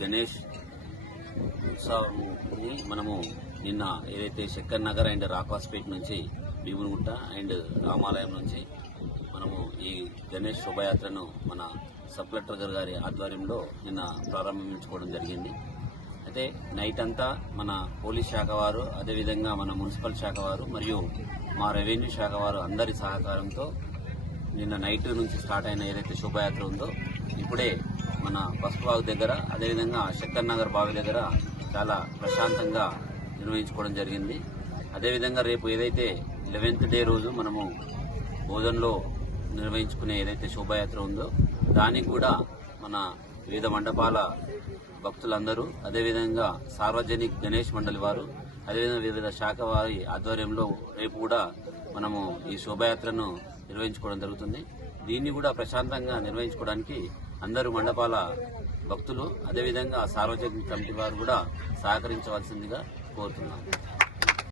గణేష్ ఉత్సవాన్ని మనము నిన్న ఏదైతే శక్కర్ నగర్ అండ్ రాకాస్పేట్ నుంచి భీమునిగుట్ట అండ్ రామాలయం నుంచి మనము ఈ గణేష్ శోభయాత్రను మన సబ్ కలెక్టర్ గారి ఆధ్వర్యంలో నిన్న ప్రారంభించుకోవడం జరిగింది. అయితే నైట్ అంతా మన పోలీస్ శాఖ వారు అదేవిధంగా మన మున్సిపల్ శాఖ వారు మరియు మా రెవెన్యూ శాఖ వారు అందరి సహకారంతో నిన్న నైట్ నుంచి స్టార్ట్ అయిన ఏదైతే శోభయాత్ర ఉందో ఇప్పుడే మన పసుపు బావి దగ్గర అదేవిధంగా శంకర్ నగర్ బావి దగ్గర చాలా ప్రశాంతంగా నిర్వహించుకోవడం జరిగింది. అదేవిధంగా రేపు ఏదైతే లెవెన్త్ డే రోజు మనము బోధనలో నిర్వహించుకునే ఏదైతే శోభాయాత్ర ఉందో దానికి కూడా మన వివిధ మండపాల భక్తులందరూ అదేవిధంగా సార్వజనిక్ గణేష్ మండలి వారు అదేవిధంగా వివిధ శాఖ వారి ఆధ్వర్యంలో రేపు కూడా మనము ఈ శోభాయాత్రను నిర్వహించుకోవడం జరుగుతుంది. దీన్ని కూడా ప్రశాంతంగా నిర్వహించుకోవడానికి అందరూ మండపాల భక్తులు అదేవిధంగా సార్వజనిక కమిటీ వారు కూడా సహకరించవలసిందిగా కోరుతున్నాను